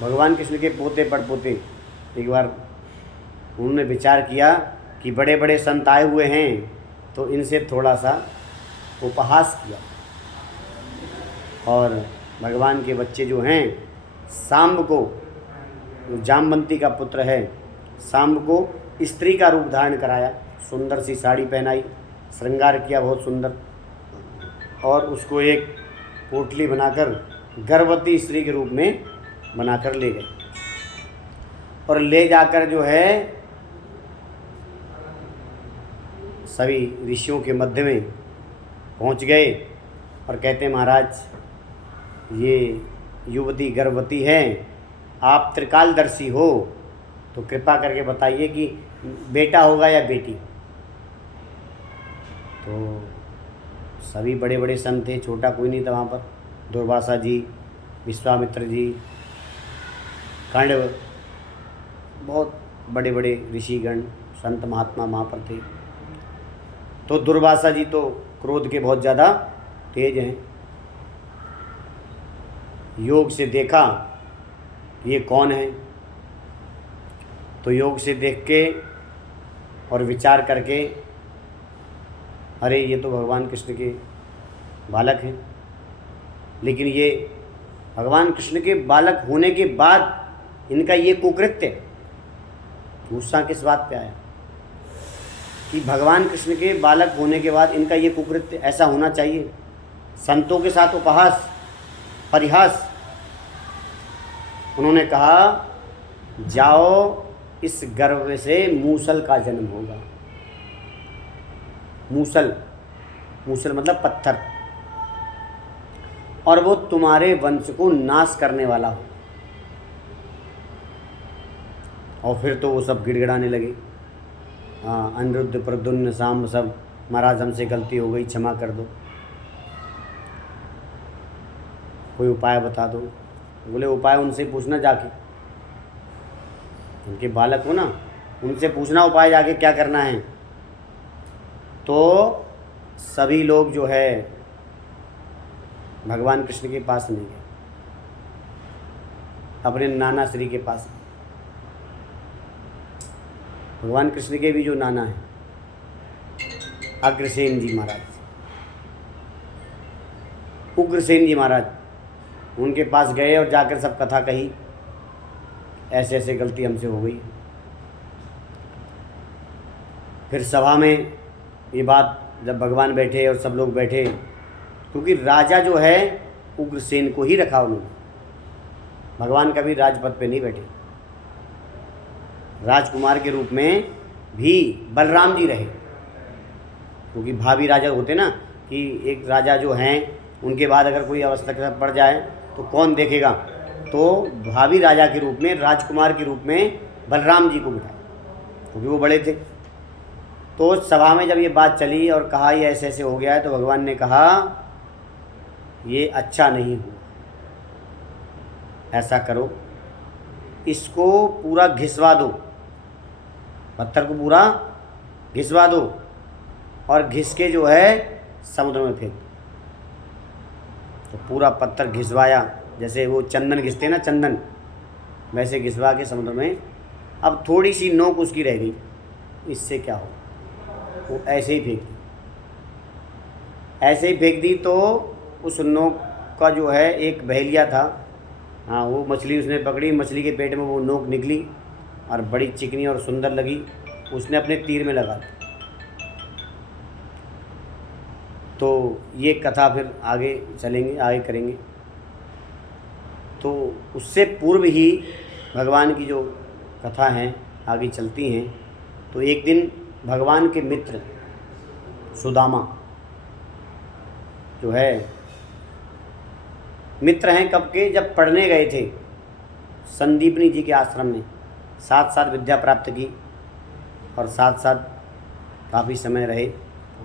भगवान कृष्ण के पोते पड़पोते एक बार उन्होंने विचार किया कि बड़े बड़े संत आए हुए हैं, तो इनसे थोड़ा सा उपहास किया। और भगवान के बच्चे जो हैं, सांब को, जामवंती का पुत्र है, सांब को स्त्री का रूप धारण कराया, सुंदर सी साड़ी पहनाई, श्रृंगार किया बहुत सुंदर, और उसको एक पोटली बनाकर गर्भवती स्त्री के रूप में बनाकर ले गए। और ले जाकर जो है सभी ऋषियों के मध्य में पहुंच गए और कहते, महाराज ये युवती गर्भवती है, आप त्रिकालदर्शी हो, तो कृपा करके बताइए कि बेटा होगा या बेटी। तो सभी बड़े बड़े संत थे, छोटा कोई नहीं था वहाँ पर। दुर्वासा जी, विश्वामित्र जी, कण्व, बहुत बड़े बड़े ऋषिगण संत महात्मा वहाँ पर थे। तो दुर्वासा जी तो क्रोध के बहुत ज़्यादा तेज हैं। योग से देखा ये कौन है, तो योग से देख के और विचार करके, अरे ये तो भगवान कृष्ण के बालक हैं। लेकिन ये भगवान कृष्ण के बालक होने के बाद इनका ये कुकृत्य, गुस्सा किस बात पे आया कि भगवान कृष्ण के बालक होने के बाद इनका ये कुकृत्य ऐसा होना चाहिए, संतों के साथ उपहास, परिहास। उन्होंने कहा, जाओ इस गर्भ से मूसल का जन्म होगा। मूसल, मूसल मतलब पत्थर, और वो तुम्हारे वंश को नाश करने वाला हो। और फिर तो वो सब गिड़गिड़ाने लगे। हाँ, अनिरुद्ध, प्रद्युम्न, सांब सब, महाराज हमसे गलती हो गई, क्षमा कर दो, कोई उपाय बता दो। बोले उपाय उनसे पूछना जाके, उनके बालक हो ना, उनसे पूछना उपाय जाके क्या करना है। तो सभी लोग जो है भगवान कृष्ण के पास नहीं गए, अपने नाना श्री के पास। भगवान कृष्ण के भी जो नाना है अग्रसेन जी महाराज, उग्रसेन जी महाराज, उनके पास गए और जाकर सब कथा कही, ऐसे ऐसे गलती हमसे हो गई। फिर सभा में ये बात जब भगवान बैठे और सब लोग बैठे, क्योंकि राजा जो है उग्रसेन को ही रखा उन्होंने, भगवान कभी राजपद पे नहीं बैठे। राजकुमार के रूप में भी बलराम जी रहे, क्योंकि भावी राजा होते ना, कि एक राजा जो हैं उनके बाद अगर कोई आवश्यकता पड़ जाए तो कौन देखेगा, तो भावी राजा के रूप में, राजकुमार के रूप में बलराम जी को बिठाया, क्योंकि वो बड़े थे। तो सभा में जब ये बात चली और कहा ये ऐसे ऐसे हो गया है, तो भगवान ने कहा ये अच्छा नहीं हुआ, ऐसा करो, इसको पूरा घिसवा दो, पत्थर को पूरा घिसवा दो, और घिस के जो है समुद्र में फेंक दो। तो पूरा पत्थर घिसवाया, जैसे वो चंदन घिसते ना, चंदन, वैसे घिसवा के समुद्र में। अब थोड़ी सी नोक उसकी रह गई, इससे क्या हो, वो ऐसे ही फेंक दी, ऐसे ही फेंक दी। तो उस नोक का जो है एक बहेलिया था, हाँ, वो मछली उसने पकड़ी, मछली के पेट में वो नोक निकली और बड़ी चिकनी और सुंदर लगी, उसने अपने तीर में लगा दी। तो ये कथा फिर आगे चलेंगे, आगे करेंगे। तो उससे पूर्व ही भगवान की जो कथा हैं आगे चलती हैं। तो एक दिन भगवान के मित्र सुदामा जो है, मित्र हैं कब के, जब पढ़ने गए थे संदीपनी जी के आश्रम में, साथ साथ विद्या प्राप्त की और साथ साथ काफ़ी समय रहे।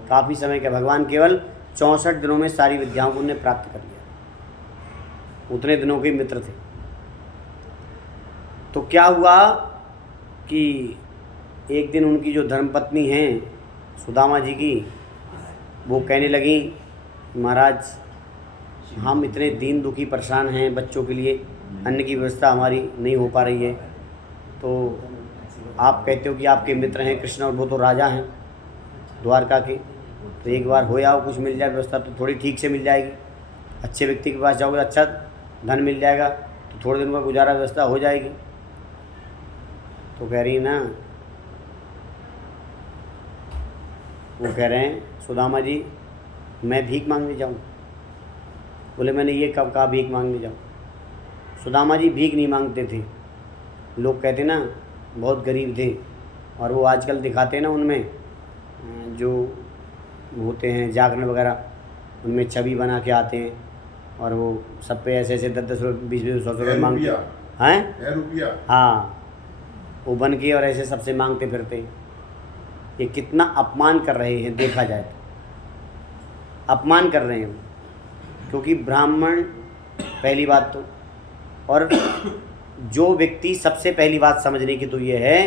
काफ़ी समय के भगवान केवल 64 दिनों में सारी विद्याओं को उन्हें प्राप्त कर लिया, उतने दिनों के मित्र थे। तो क्या हुआ कि एक दिन उनकी जो धर्मपत्नी हैं सुदामा जी की, वो कहने लगी, महाराज हम इतने दीन दुखी परेशान हैं बच्चों के लिए, अन्न की व्यवस्था हमारी नहीं हो पा रही है। तो आप कहते हो कि आपके मित्र हैं कृष्ण और वो तो राजा हैं द्वारका के, तो एक बार हो आओ, कुछ मिल जाए व्यवस्था तो थोड़ी ठीक से मिल जाएगी। अच्छे व्यक्ति के पास जाओगे अच्छा धन मिल जाएगा, तो थोड़े दिन का गुजारा व्यवस्था हो जाएगी। तो कह रही ना, वो कह रहे हैं सुदामा जी मैं भीख मांगने जाऊँ। बोले मैंने ये कब कहा भीख मांगने जाऊँ। सुदामा जी भीख नहीं मांगते थे। लोग कहते ना बहुत गरीब थे, और वो आजकल दिखाते हैं ना उनमें जो होते हैं जागरण वगैरह, उनमें छवि बना के आते हैं और वो सब पे ऐसे ऐसे 10-10 रुपये 20-20 100 रुपये मांगते हैं रुपया। हाँ, वो बन के और ऐसे सबसे मांगते फिरते हैं। ये कितना अपमान कर रहे हैं, देखा जाए तो अपमान कर रहे हैं। क्योंकि ब्राह्मण पहली बात तो, और जो व्यक्ति सबसे पहली बात समझने की तो ये है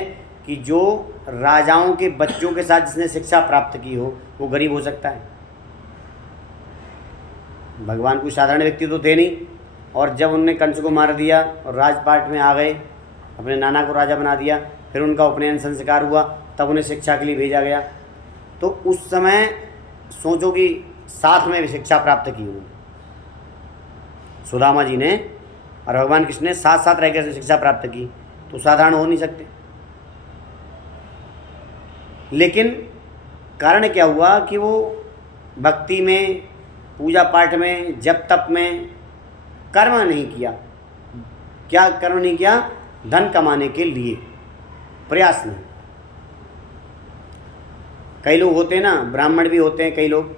कि जो राजाओं के बच्चों के साथ जिसने शिक्षा प्राप्त की हो वो गरीब हो सकता है। भगवान कोई साधारण व्यक्ति तो थे नहीं, और जब उनने कंस को मार दिया और राजपाट में आ गए, अपने नाना को राजा बना दिया, फिर उनका उपनयन संस्कार हुआ, तब उन्हें शिक्षा के लिए भेजा गया। तो उस समय सोचो कि साथ में भी शिक्षा प्राप्त की उन्होंने, सुदामा जी ने और भगवान कृष्ण ने साथ साथ रह कर शिक्षा प्राप्त की, तो साधारण हो नहीं सकते। लेकिन कारण क्या हुआ कि वो भक्ति में, पूजा पाठ में, जप तप में कर्म नहीं किया। क्या कर्म नहीं किया? धन कमाने के लिए प्रयास नहीं। कई लोग होते हैं ना, ब्राह्मण भी होते हैं कई लोग,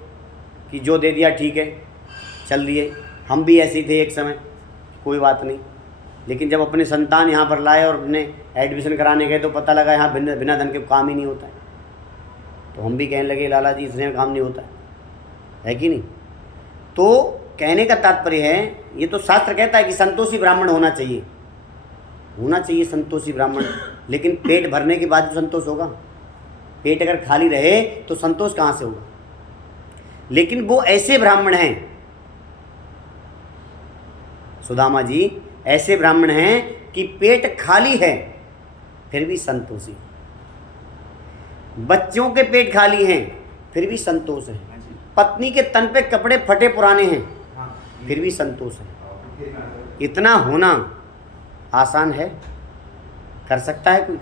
कि जो दे दिया ठीक है चल दिए। हम भी ऐसे ही थे एक समय, कोई बात नहीं। लेकिन जब अपने संतान यहाँ पर लाए और अपने एडमिशन कराने गए तो पता लगा यहाँ बिना धन के काम ही नहीं होता है। तो हम भी कहने लगे लाला जी इसमें काम नहीं होता है कि नहीं। तो कहने का तात्पर्य है, ये तो शास्त्र कहता है कि संतोषी ब्राह्मण होना चाहिए, होना चाहिए संतोषी ब्राह्मण। लेकिन पेट भरने के बाद जो संतोष होगा, पेट अगर खाली रहे तो संतोष कहाँ से होगा। लेकिन वो ऐसे ब्राह्मण हैं, सुदामा जी ऐसे ब्राह्मण हैं कि पेट खाली है फिर भी संतोषी, बच्चों के पेट खाली हैं फिर भी संतोष है, पत्नी के तन पे कपड़े फटे पुराने हैं फिर भी संतोष है। इतना होना आसान है? कर सकता है कोई?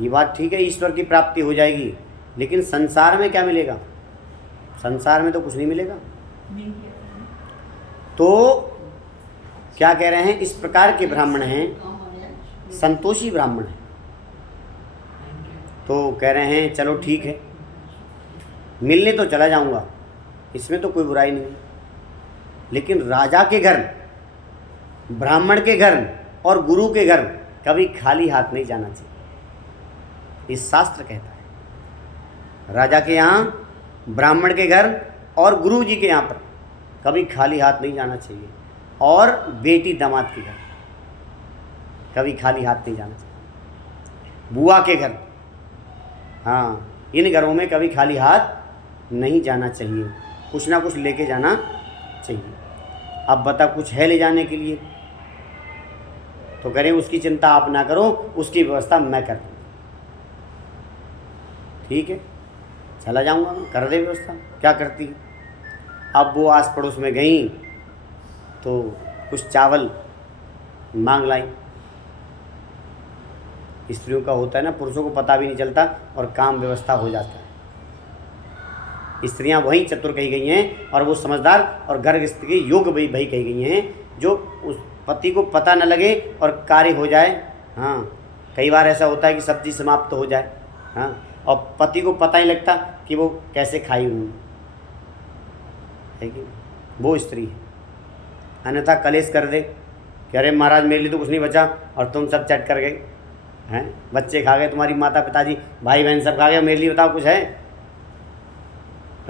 ये बात ठीक है, ईश्वर की प्राप्ति हो जाएगी, लेकिन संसार में क्या मिलेगा? संसार में तो कुछ नहीं मिलेगा। तो क्या कह रहे हैं, इस प्रकार के ब्राह्मण हैं, संतोषी ब्राह्मण हैं। तो कह रहे हैं चलो ठीक है, मिलने तो चला जाऊंगा, इसमें तो कोई बुराई नहीं। लेकिन राजा के घर, ब्राह्मण के घर और गुरु के घर कभी खाली हाथ नहीं जाना चाहिए, इस शास्त्र कहता है। राजा के यहाँ, ब्राह्मण के घर और गुरु जी के यहाँ पर कभी खाली हाथ नहीं जाना चाहिए। और बेटी दामाद के घर कभी खाली हाथ नहीं जाना चाहिए। बुआ के घर, हाँ, इन घरों में कभी खाली हाथ नहीं जाना चाहिए, कुछ ना कुछ लेके जाना चाहिए। अब बता कुछ है ले जाने के लिए तो करें, उसकी चिंता आप ना करो, उसकी व्यवस्था मैं कर दूँ। ठीक है, चला जाऊंगा, कर दे व्यवस्था, क्या करती है। अब वो आस पड़ोस में गई तो कुछ चावल मांग लाई। स्त्रियों का होता है ना, पुरुषों को पता भी नहीं चलता और काम व्यवस्था हो जाता है। स्त्रियां वही चतुर कही गई हैं और वो समझदार और गर्भस्थ के योग्य भी कही गई हैं, जो उस पति को पता न लगे और कार्य हो जाए। हाँ, कई बार ऐसा होता है कि सब्जी समाप्त हो जाए, हाँ, और पति को पता ही लगता कि वो कैसे खाई हुई है कि वो स्त्री है। अन्यथा कलेश कर दे कि अरे महाराज मेरे लिए तो कुछ नहीं बचा और तुम सब चट कर गए हैं, बच्चे खा गए, तुम्हारी माता पिताजी भाई बहन सब खा गए, मेरे लिए बताओ कुछ है।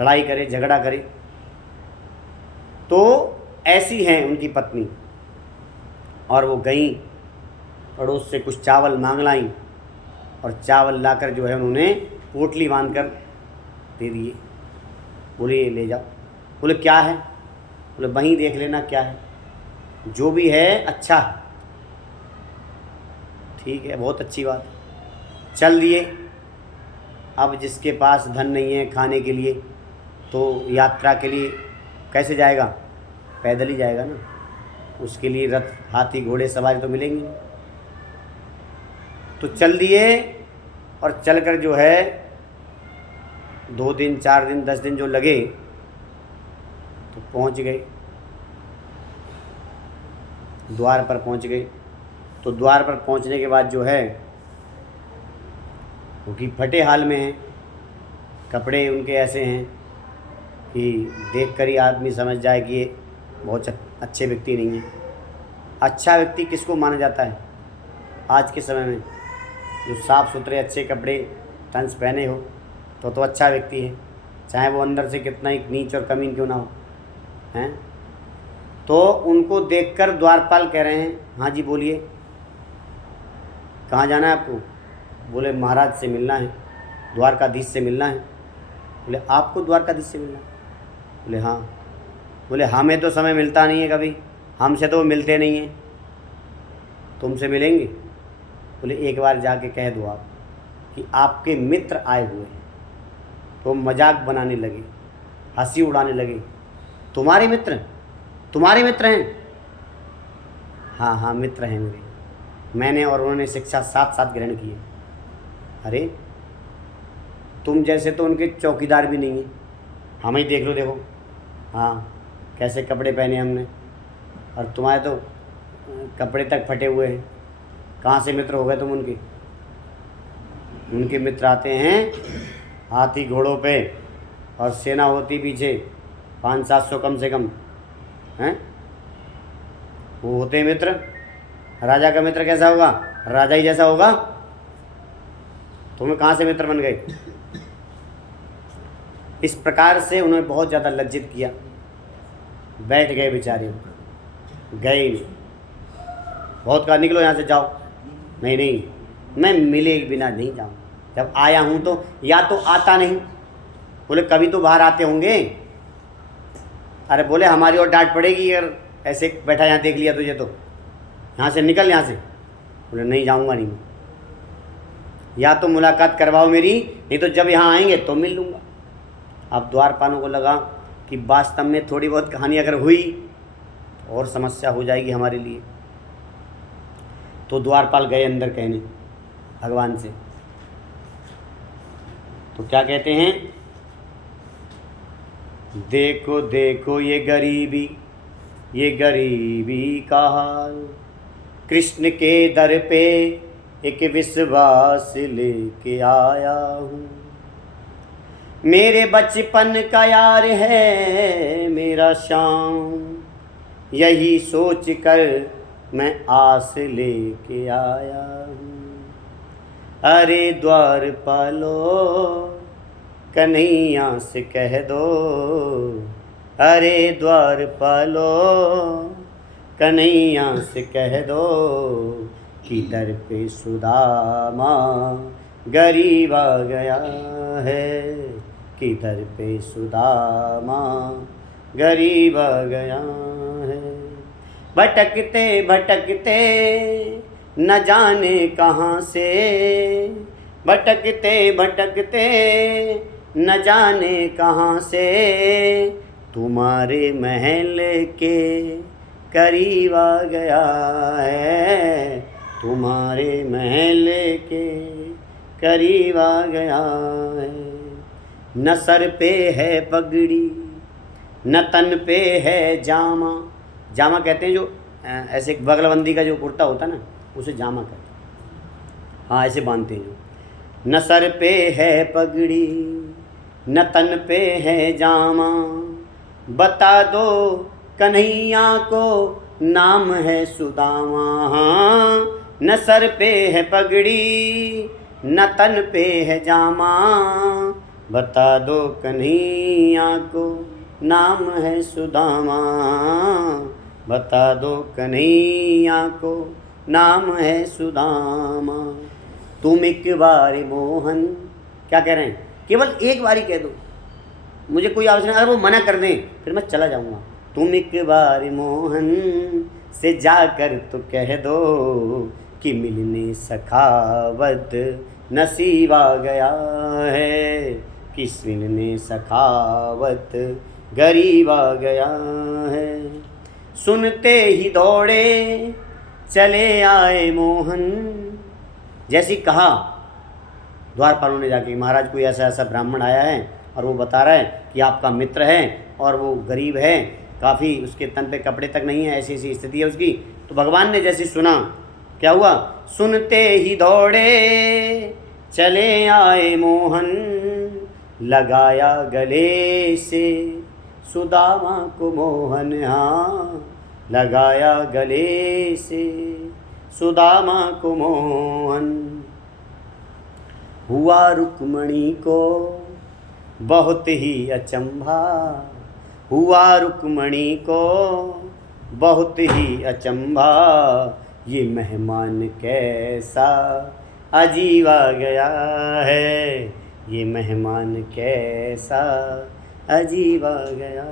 लड़ाई करे, झगड़ा करे। तो ऐसी हैं उनकी पत्नी, और वो गई पड़ोस से कुछ चावल मांग लाई और चावल लाकर जो है उन्होंने पोटली बांध कर दे दिए। बोले ले जाओ। बोले क्या है? बोले वहीं देख लेना क्या है। जो भी है अच्छा, ठीक है, बहुत अच्छी बात। चल दिए। अब जिसके पास धन नहीं है खाने के लिए, तो यात्रा के लिए कैसे जाएगा? पैदल ही जाएगा ना। उसके लिए रथ, हाथी, घोड़े सवारी तो मिलेंगी नहीं। तो चल दिए, और चलकर जो है 2 दिन 4 दिन 10 दिन जो लगे, तो पहुंच गए, द्वार पर पहुंच गए। तो द्वार पर पहुंचने के बाद जो है, क्योंकि फटे हाल में हैं, कपड़े उनके ऐसे हैं कि देखकर ही आदमी समझ जाए कि ये बहुत अच्छे व्यक्ति नहीं है। अच्छा व्यक्ति किसको माना जाता है आज के समय में? जो साफ़ सुथरे अच्छे कपड़े टंच पहने हो तो अच्छा व्यक्ति है, चाहे वो अंदर से कितना ही नीच और कमीन क्यों ना हो, हैं? तो उनको देखकर द्वारपाल कह रहे हैं, हाँ जी बोलिए, कहाँ जाना है आपको? बोले महाराज से मिलना है, द्वारकाधीश से मिलना है। बोले आपको द्वारकाधीश से मिलना है? बोले हाँ। बोले हमें तो समय मिलता नहीं है कभी, हमसे तो मिलते नहीं हैं, तुमसे मिलेंगे? बोले एक बार जाके कह दो आप कि आपके मित्र आए हुए हैं। तो मजाक बनाने लगे, हंसी उड़ाने लगे। तुम्हारे मित्र हैं? हाँ हाँ मित्र हैं मेरे, मैंने और उन्होंने शिक्षा साथ साथ ग्रहण की है। अरे तुम जैसे तो उनके चौकीदार भी नहीं हैं, हमें ही देख लो, देखो हाँ कैसे कपड़े पहने हमने, और तुम्हारे तो कपड़े तक फटे हुए हैं। कहाँ से मित्र हो गए तुम उनके? उनके मित्र आते हैं हाथी घोड़ों पे, और सेना होती पीछे 500-700 कम से कम, हैं? वो होते हैं मित्र। राजा का मित्र कैसा होगा? राजा ही जैसा होगा। तुम्हें कहाँ से मित्र बन गए? इस प्रकार से उन्होंने बहुत ज़्यादा लज्जित किया। बैठ गए बेचारे, गए नहीं। बहुत कहा निकलो यहाँ से, जाओ। नहीं, मैं मिले बिना नहीं जाऊँ। जब आया हूँ तो या तो आता नहीं। बोले कभी तो बाहर आते होंगे। अरे बोले हमारी और डांट पड़ेगी अगर ऐसे बैठा यहाँ देख लिया तुझे तो, यहाँ से निकल यहाँ से। बोले नहीं जाऊँगा नहीं, या तो मुलाकात करवाओ मेरी, नहीं तो जब यहाँ आएंगे तो मिल लूँगा। अब द्वारपालों को लगा कि वास्तव में थोड़ी बहुत कहानी अगर हुई और समस्या हो जाएगी हमारे लिए। तो द्वारपाल गए अंदर कहने भगवान से। तो क्या कहते हैं? देखो देखो ये गरीबी का हाल, कृष्ण के दर पे एक विश्वास लेके आया हूँ। मेरे बचपन का यार है मेरा श्याम, यही सोच कर मैं आस लेके आया हूँ। अरे द्वारपालो कन्हैया से कह दो, अरे द्वारपालो कन्हैया से कह दो कि दर पे सुदामा गरीब आ गया है, कि दर पे सुदामा गरीब आ गया है। भटकते भटकते न जाने कहाँ से, भटकते भटकते न जाने कहाँ से, तुम्हारे महल के करीब आ गया है, तुम्हारे महल के करीब आ गया है। न सर पे है पगड़ी न तन पे है जामा, जामा कहते हैं जो ऐसे बगलबंदी का जो कुर्ता होता है ना, उसे जामा कहते हैं। हाँ ऐसे बांधते हैं जो। न सर पे है पगड़ी न तन पे है जामा, बता दो कन्हैया को नाम है सुदामा। न सर पे है पगड़ी न तन पे है जामा, बता दो कन्हैया को नाम है सुदामा, बता दो कन्हैया को नाम है सुदामा। तुम एक बार मोहन, क्या कह रहे हैं? केवल एक बार ही कह दो, मुझे कोई आवश्यकता, अगर वो मना कर दें फिर मैं चला जाऊंगा। तुम एक बार मोहन से जाकर तो कह दो कि मिलने सखावत नसीब आ गया है, किस मिलने सखावत गरीब आ गया है। सुनते ही दौड़े चले आए मोहन, जैसी कहा द्वारपालों ने जाके, महाराज कोई ऐसा ऐसा ब्राह्मण आया है और वो बता रहा है कि आपका मित्र है और वो गरीब है, काफ़ी उसके तन पे कपड़े तक नहीं है, ऐसी ऐसी स्थिति है उसकी। तो भगवान ने जैसे सुना, क्या हुआ? सुनते ही दौड़े चले आए मोहन, लगाया गले से सुदामा को मोहन। हाँ, लगाया गले से सुदामा को मोहन। हुआ रुक्मणी को बहुत ही अचंभा, हुआ रुक्मणी को बहुत ही अचंभा, ये मेहमान कैसा अजीब आ गया है, ये मेहमान कैसा अजीब आ गया।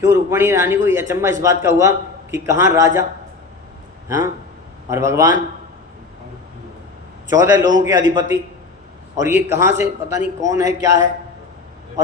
क्यों रुक्मणी रानी को अचंभा इस बात का हुआ कि कहाँ राजा, हाँ, और भगवान 14 लोगों के अधिपति, और ये कहाँ से, पता नहीं कौन है क्या है,